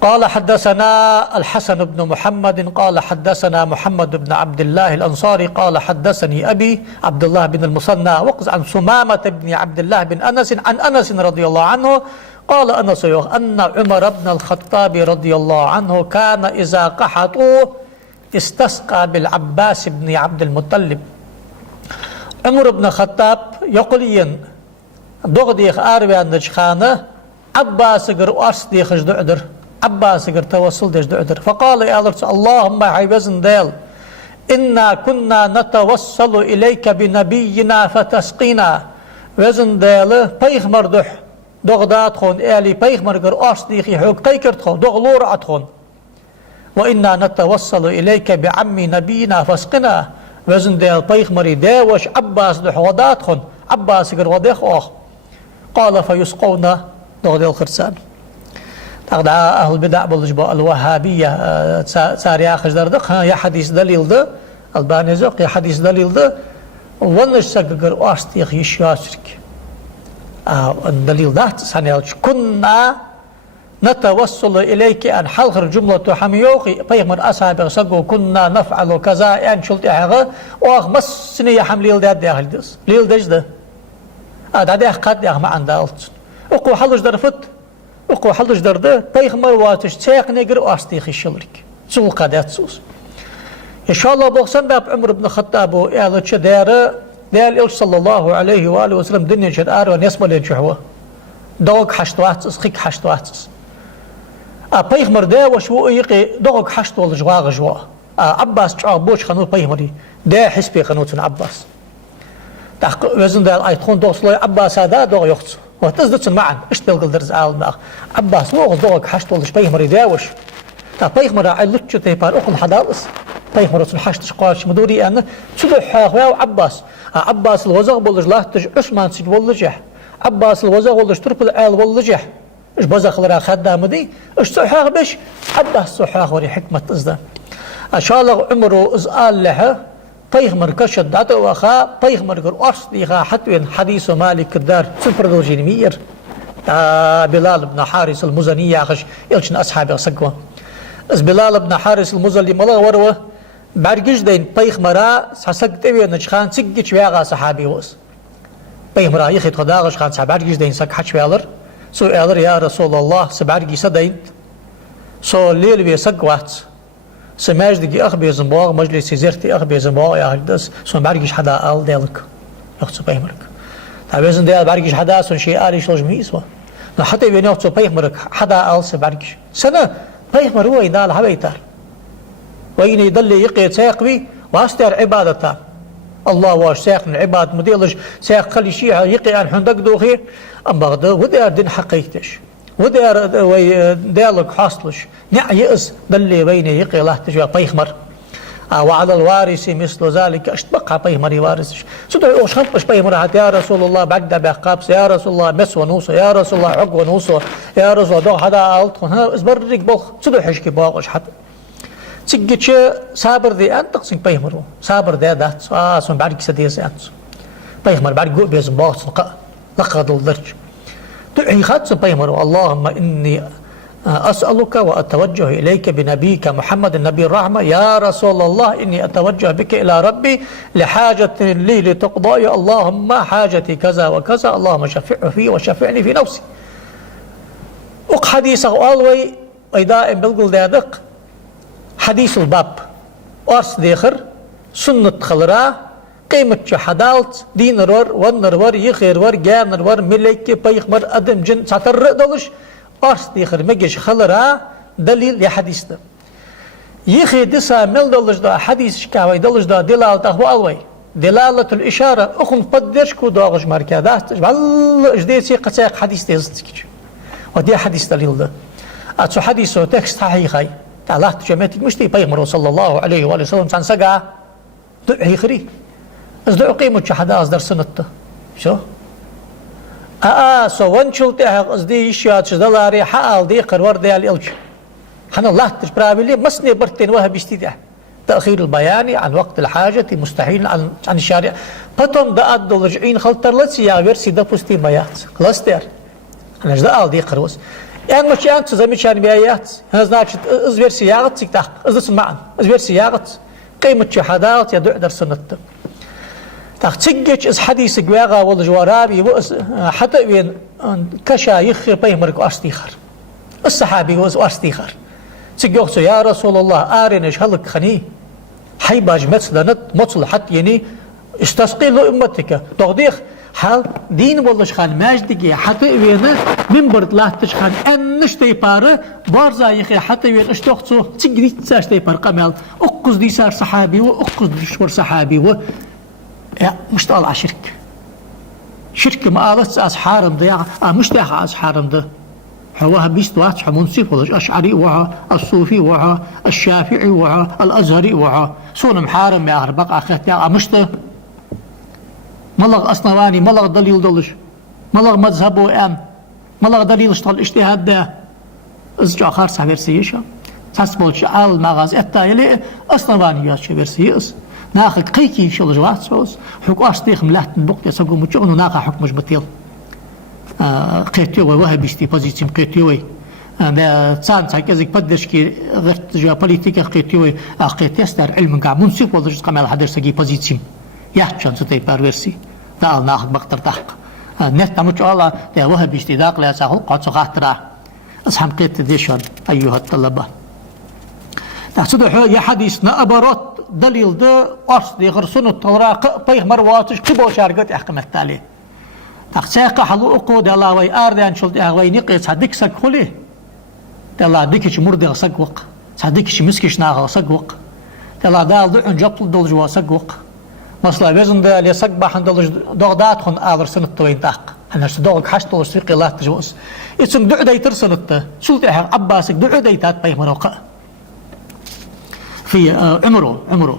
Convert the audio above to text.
قال حدثنا الحسن بن محمد قال حدثنا محمد بن عبد الله الأنصاري قال حدثني أبي عبد الله بن المثنى وقز عن سمامة بن عبد الله بن أنس عن أنس رضي الله عنه قال أنس أن عمر بن الخطاب رضي الله عنه كان إذا قحطوا استسقى بالعباس بن عبد المطلب. عمر بن الخطاب يقولين دغديخ آروان نجخانه عباس قر أرس ديخ جدعدر عباس قر توصل ديش دعدر. فقال يا الله اللهم حيوزن ديل إنا كنا نتوصل إليك بنبينا فتسقينا وزن ديل بيغمر دح دغدات خون إلي بيغمر قر أرس ديخي حوق تيكرت خون دغلور عطخون وإنا نتوصل إليك بعم نبينا فاسقنا وزن ديل بيغمري داوش عباس دح ودات خون عباس قر وديخ أخ. قال فيسقونا دغديل خرسان. تقدع أهل البدع بالجباء الوهابية ساري آخر دردق يا حديث دليل ده الباني زق يا حديث دليل ده ونش سقر أستيخ يشياسرك الدليل ده سنيالش كنا نتوصل إليك أن حلخر جملة حميوخي بيغمر أصحابه سقو كنا نفعل كذا أن شلت أحغا وأخ مسني يحم ليل ده داخل دس ليل دج ده ده قد يا ما عنده ألت أقوى حلوش درفت أقوى حلوش درده بيغمر واتش تاق نجر أستيخ الشلرك سوق قادات سوس إن شاء الله بوخسن باب عمر بن الخطاب وإعلى شدارة دال إلش صلى الله عليه وآله وسلم دنيا شدار ونسمى للجحوة دوغ حشتواتس خيك حشتواتس بيغمر ده وشو يقي دوغ حشتو الجواغ جوا عباس جاء بوش خنو بيغمري ده حسبي خنوتن عباس وزن دال أيتخون دوصلي عباس هذا دوغ يختص وتزدتن معا إيش تلقل درز آل عباس وغز دوغ حشتو الج بيغمري داوش بيغمر عيلتشو تيبار أخن حدالس بيغمر حشتش قارش مدوري أنا تدو حاخوا عباس عباس الوزغ بولج لاهتج عثمان سيج بولجح عباس الوزغ بولج تربل آل بولجح إيش بزخ لرا خدام دي إيش صحاخ بش عباس صحاخ وري حكمة إزدا أشالغ عمره إزقال لها بيغمر كشد عدو وخا بيغمر قر أرسلي خا حتوين حديث مالك الدار سنفر دو جينمير بلال بن حارس المزني ياخش يلشن أصحابه سقوا از بلال بن حارس المزني ملا وروه برگش دين بيغمرا سسق تبي نجخان سقج وياغا صحابي وس بيغمرا يخيط خداغش خان سبرگش دين سق حچ ويالر سو يالر يا رسول الله سبرگي سدين سو ليل وي سق وات سماج دقي أخ بيزن باغ مجلس زرتي أخ بيزن باغ يا هلدس سون برگش حدا آل ديلك يخصو بيغمرك بيزن ديال برگش حدا سون شيء آلي شلج ميسوا حتى بيني يخصو بيغمرك حدا آل سبرگش سنة بيغمر هو يدال حبيتار وين يضل يقي ساقبي واستر عبادته الله واش ساق من عباد مديلج ساق خلي شيعة يقي عن حندق دوخي أم بغدا ودار دين حقيقتش ودار ديالك حاصلش نع يأس دل بين يقي الله تجوا بيغمر وعلى الوارث مثل ذلك اشتبقى بيغمر يوارثش سدعي اوش خمش بيغمر يا رسول الله بعد بقابس يا رسول الله مس ونوصو يا رسول الله عق ونوصو يا رسول الله دو حدا الت ها ازبرك بخ سدعي حشكي باغش حتى تيجي صابر دي أنت قصين بيغمرو صابر ده ده سون بعد كيس ديس أنت بيغمر بعد جو بيزن باص لقد الدرج دعي خاتس بيغمرو اللهم إني أسألك وأتوجه إليك بنبيك محمد النبي الرحمة يا رسول الله إني أتوجه بك إلى ربي لحاجة لي لتقضى اللهم حاجتي كذا وكذا اللهم شفعه في وشفعني في نفسي أق حديثه ألوي إذا بلقل دادق حديث الباب أرس ديخر سنة خلرا قيمة حدالت دين ور ونر ور يخير ور جانر ور ملك بيغمر أدم جن ساتر دلش أرس ديخر مجيش خلرا دليل يا حديث ده يخي دسا مل دلش ده حديث شكاوي دلش ده دلالته هو ألوي دلالة الإشارة أخن قدرش كو داغش مركادات والله جديتي قتاق حديث تيزتك ودي حديث دليل ده أتسو حديثه تكست حقيقي الله تجمعتك مش تي بيغمر صلى الله عليه وآله وسلم كان سقع دعي خري ازدعو قيمة شحدا أصدر سنته شو سو وانشل تحق ازدي إشيات شدلاري حقال دي قرور ديال إلج حن الله تجبرابي لي مسني برتين وهب اشتداء تأخير البياني عن وقت الحاجة مستحيل عن الشارع فتم دا أدو رجعين خلطر لتسي يا بيرسي دا بوستي بيات خلاص دير أنا جدا دي قروس En maç yan tuzami çan biyat. Значит, izversi yağıt sikta. Izısın ma'an. Izversi yağıt. Qiymet hadat ya du'dar sunnat. تختصجج إس حديث جواغا والجوارابي وإس حتى وين كشا يخر بيمرك أستيخر الصحابي وإس أستيخر تجوخ يا رسول الله آرنش هلك خني حيباج مثلنت مطل حتى يعني استسقي له أمتك تغديخ حال دين والله خان ماجدك حتى وين من برد لا تشخان أنش تيبارة بارزا يخي حتى وين اشتوخته تجري تساش تيبار قمال أقص دي صار صحابي وأقص دي شور صحابي و يا مش طالع شرك ما قالت أصحارم ده مش ده أصحارم ده هو بيست واحد منصف ولا الأشعري وها الصوفي وها الشافعي وها الأزهري وها سون محارم يا أربق أخت يا مش ده ملغ أصنواني ملغ دليل دلش ملغ مذهب وأم ملغ دليل اشتغل اجتهاد ده إزجا خارس هبرسيشة تسبولش على المغاز التالي أصنواني يا شبرسيس ناخذ قيكي شو الجوات سوس حكو أصديق ملات نبقى يسقو متشغل ناخذ حكم مش بطيل قيتيوي وهبيستي بوزيتيم قيتيوي ده تسان تاكيزك بدش كي غير جوا بوليتيكا قيتيوي قيتيستر علم قاع منصف ولا جزء قمال حدر سقي بوزيتيم يحشان ستي بارفيرسي ده ناخذ بقدر تحق نت متشغل ده وهبيستي داق لا ساقو قد سقاطرا أصحاب قيت ديشون أيها الطلبة تحسدوا يا حديثنا أبرات دليل ده أصلي غرسون التوراق بيغ مرواتش قبو شارقت أحكم التالي تقسيق حلو أقود الله وي آردان شلت أغوي نقيت صدق سق خليه الله ديكش مرد سق وق صدقش مسكش ناغ سق وق الله دال دعون جبل دول جوا سق وق مصلا بيزن ده اللي سق باحن دول دغدات خن آغرسون التوين تاق أنا شدوغ حشت دول سيقي الله تجوز يتسن دعو داي ترسن الت شلت أحق عباسك دعو داي تات بيغ مروقع في عمره